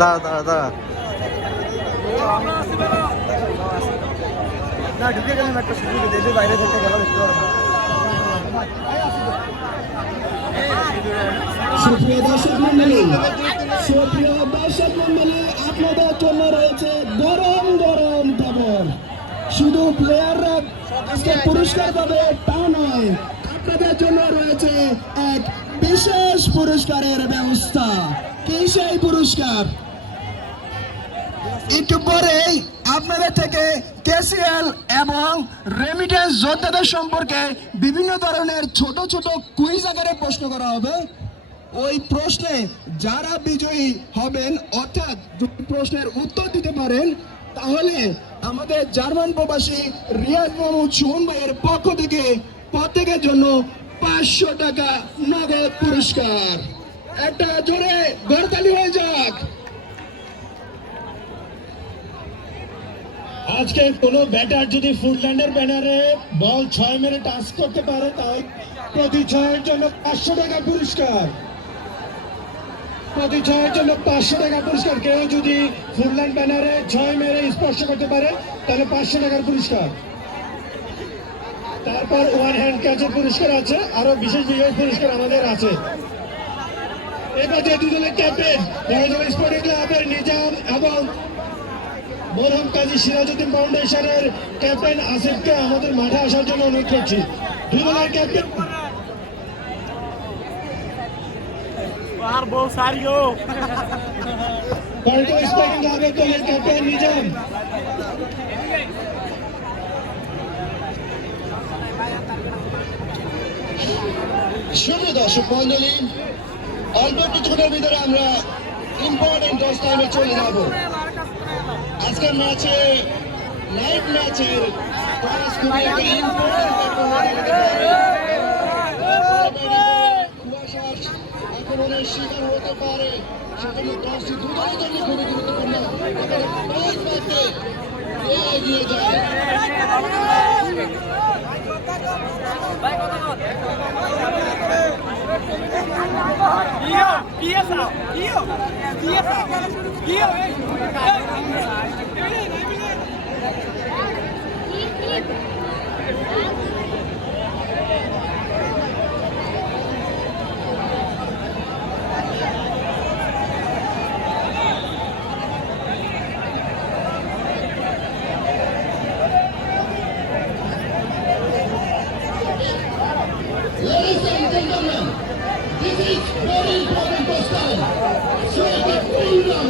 দাঁড়া দাঁড়া দাঁড়া। না ঢুকে গেলাম একটা সুযোগ দেখে বাইরে থেকে গেল দেখতে পারবো। সুপ্রিয় দর্শক মন্ডলী, সুপ্রিয় দর্শক মন্ডলী, আপনাদের জন্য রয়েছে গরম গরম খবর। শুধু প্লেয়াররা আজকে পুরস্কার পাবে তা নয়, আপনাদের জন্য রয়েছে এক বিশেষ পুরস্কারের ব্যবস্থা। কি সেই পুরস্কার? একটু পরেই আপনাদের থেকে কেসিএল এবং রেমিটেন্স যোদ্ধাদের সম্পর্কে বিভিন্ন ধরনের ছোট ছোট কুইজ আকারে প্রশ্ন করা হবে। ওই প্রশ্নে যারা বিজয়ী হবেন, অর্থাৎ যদি প্রশ্নের উত্তর দিতে পারেন, তাহলে আমাদের জার্মান প্রবাসী রিয়াজ মাহমুদ সুমন ভাইয়ের পক্ষ থেকে প্রত্যেকের জন্য 500 টাকা নগদ পুরস্কার। একটা জোরে গড়তালি হয়ে যাক। আজকে কোনো ব্যাটার যদি ফুটল্যান্ডের ব্যানারে বল 6 মেরে টাচ করতে পারে, তাই প্রতি 6-এর জন্য 500 টাকা পুরস্কার। প্রতি 6-এর জন্য 500 টাকা পুরস্কার। কেউ যদি ফুটল্যান্ড ব্যানারে 6 মেরে স্পর্শ করতে পারে তাহলে 500 টাকার পুরস্কার। তারপর ওয়ান হ্যান্ড ক্যাচের পুরস্কার আছে, আরো বিশেষ বিশেষ পুরস্কার আমাদের আছে। এবার যে দুজনের ক্যাপ্টেন স্পোর্টিং ক্লাবের নিজাম এবং মরহুম কাজী সিরাজউদ্দিন ফাউন্ডেশনের ক্যাপ্টেন আসিফকে আমাদের মাঠে আসার জন্য অনুরোধ করছি। দুজনের ক্যাপ্টেন স্পোর্টিং ক্লাবের দলের ক্যাপ্টেন নিজাম। শুভ দর্শক মন্ডলী, অল্প কিছুক্ষণের ভিতরে আমরা ইম্পর্টেন্ট 10 টাইমে চলে যাব। আজকের ম্যাচে লাইভ ম্যাচের আক্রমণের শিকার হতে পারে, সেখানে 10টি দুদলের জন্য খুবই গুরুত্বপূর্ণ। এগিয়ে যায় Ladies and gentlemen, this is very important question. So the freedom,